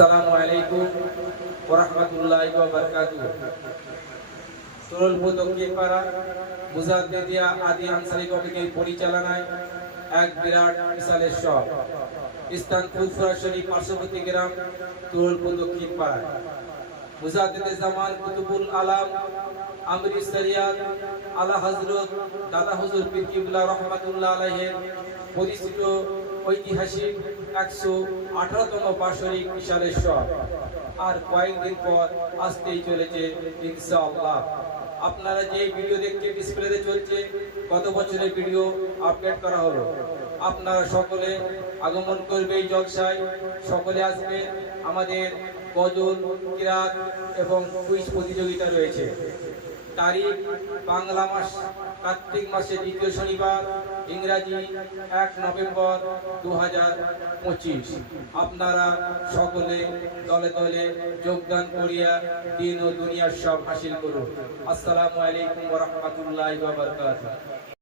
আসসালামু আলাইকুম ওয়া রাহমাতুল্লাহি ওয়া বারাকাতুহু। তোরলপুর দক্ষিণ পাড়া মুজাদ্দিদিয়া আদি আনসারী কমিটির পরিচালনায় এক বিরাট মিসালের সব স্থান ফুরফুরা শরীফ পার্শ্ববর্তী গ্রাম তোরলপুর দক্ষিণ পাড়া মুজাদ্দিদে জামান কুতুবুল আলাম আমরি শরিয়াত আলা হযরত দাদা হুজুর পীর কিবলা রাহমাতুল্লাহ আলাইহির প্রতিষ্ঠিত ঐতিহাসিক 118তম বার্ষিক মিসালের সব আর কয়েকদিন পর আসতেই চলেছে ইনশাআল্লাহ। আপনারা যে ভিডিও দেখতে ডিসপ্লেতে চলছে গত বছরের ভিডিও আপডেট করা হলো। আপনারা সকলে আগমন করবে এই জলসায়, সকলে আসবে। আমাদের গজল, কিরাত এবং কুইজ প্রতিযোগিতা রয়েছে। তারিখ বাংলা মাস কার্তিক মাসের দ্বিতীয় শনিবার, ইংরাজি 1 নভেম্বর 2025। আপনারা সকলে দলে দলে যোগদান করিয়া দিন ও দুনিয়ার সব হাসিল করুন। আসসালামু আলাইকুম ওয়া রাহমাতুল্লাহি ওয়া বারাকাতুহু।